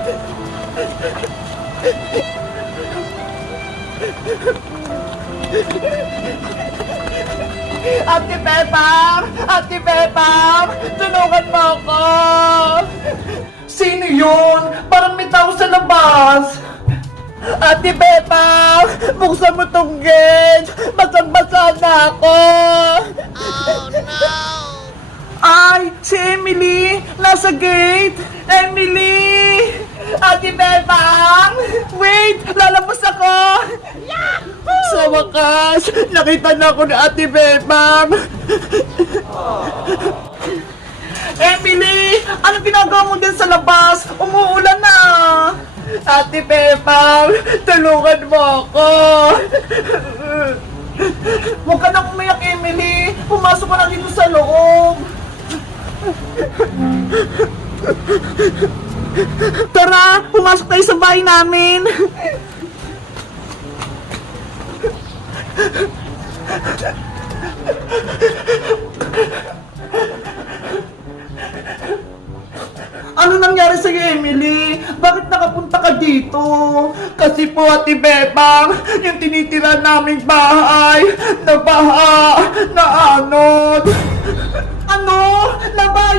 Ate Pepang! Ate Pepang! Tulungan mo ako! Sino yun? Parang may tao sa labas! Ate Pepang! Buksan mo tong gate! Basang-basa na ako! Ay! Si Emily! Nasa gate! Emily! Ate Bebang! Wait! Lalabas ako! Sa wakas, nakita na ako ni Ate Bebang! Emily! Anong ginagawa mo din sa labas? Umuulan na! Ate Bebang! Tulungan mo ako! Huwag ka nang umiyak, Emily! Pumasok ka na dito sa loob! Tara, pumasok tayo sa bahay namin. Ano nangyari sa Emily? Bakit nakapunta ka dito? Kasi po, Ate Bebang, yung tinitira naming bahay, nabaha, naanod. Ano? Nabaha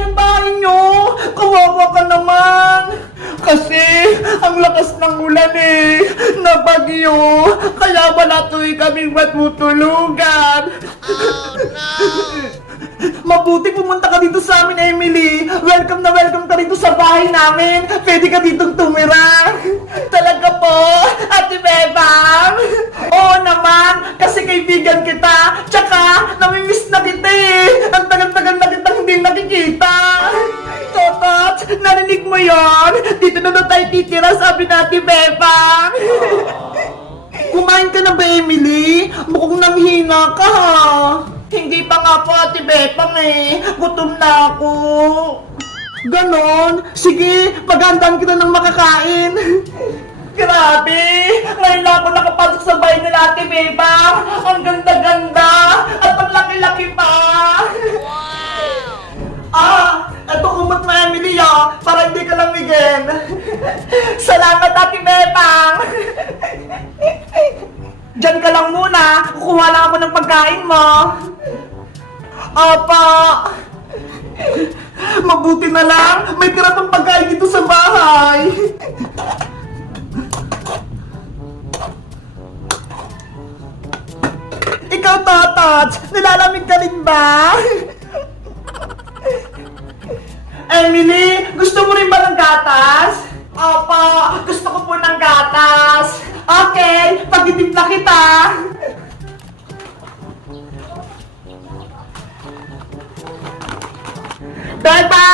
wala tuloy kaming matutulugan. Mabuti pumunta ka dito sa amin, Emily. Welcome na welcome ka dito sa bahay namin. Pwede ka ditong tumira. Talaga po, Ate Bebang. Oo naman, kasi kaibigan kita. Tsaka, namimiss na kita eh. Ang tagal-tagal na kitang hindi nakikita. Totot, narinig mo yon? Dito na daw tayo titira, sabi na Ate Bebang. Kumain ka na ba, Emily? Mukhang nanghina ka, ha? Hindi pa nga po, Ate Bepang eh. Gutom na ako. Ganon? Sige, magandang kita ng makakain. Grabe! Ngayon lang ako nakapasok sa bahay nila, Ate Bebang. Ang ganda-ganda at ang laki-laki pa. Ah, eto kumot mo, Emily, ah, para hindi ka lang migin. Salamat, Ate Bebang. Diyan ka lang muna. Kukuha lang ako ng pagkain mo. Apa. Mabuti na lang. May tira pang pagkain dito sa bahay. Ikaw, Totot, nilalamig ka rin ba? Emily, gusto mo rin ba ng gatas? Opo, gusto ko po ng gatas. Beba!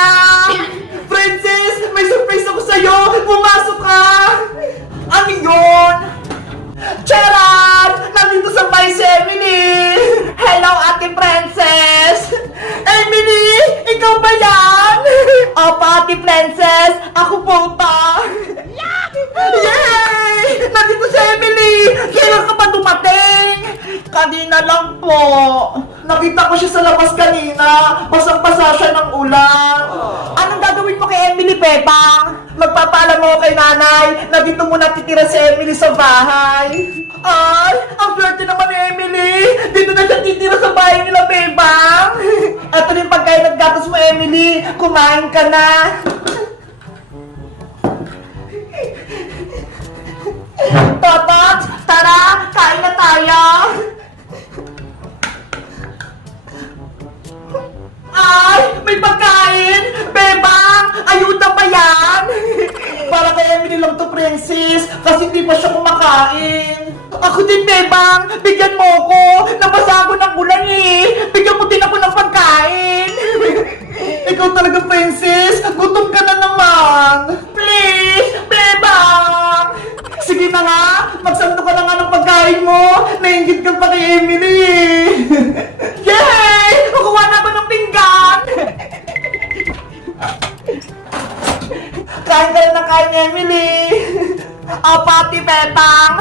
Princess, may surprise ako sa'yo! Pumasok ka! Ano yun? Charan! Nandito sa si Emily! Hello, Ate Princess! Emily! Ikaw ba yan? Opo, Ate Princess! Ako po ta! Yay! Nandito si Emily! Kailan ka pa dumating? Kanina lang po. Nakita ko siya sa labas kanina. Basang-basa siya ng ulan. Anong gagawin mo kay Emily, Pepang? Magpapaalam mo kay nanay na dito muna titira si Emily sa bahay. Ay, ang flirty naman ni Emily. Dito na siya titira sa bahay nila, Pepang. Ito rin pagkain at gatas mo, Emily. Kumain ka na. Totot, tara, kain na tayo. Emily lang to, princess, kasi hindi pa siya kumakain. Ako din, Bebang, bigyan mo ako. Nabasa ako ng ulan eh. Bigyan mo din ako ng pagkain. Ikaw talaga, princess. Gutom ka na naman. Please, Bebang! Sige na nga, magsando ka na nga ng pagkain mo. Nainggit ka pa kay Emily Opo, Ate Betang.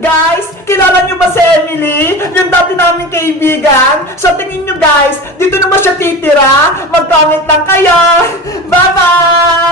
Guys, kilala nyo ba si Emily? Yung dati namin kaibigan? Sa tingin nyo guys, dito na ba siya titira? Mag-comment lang kayo! Bye-bye!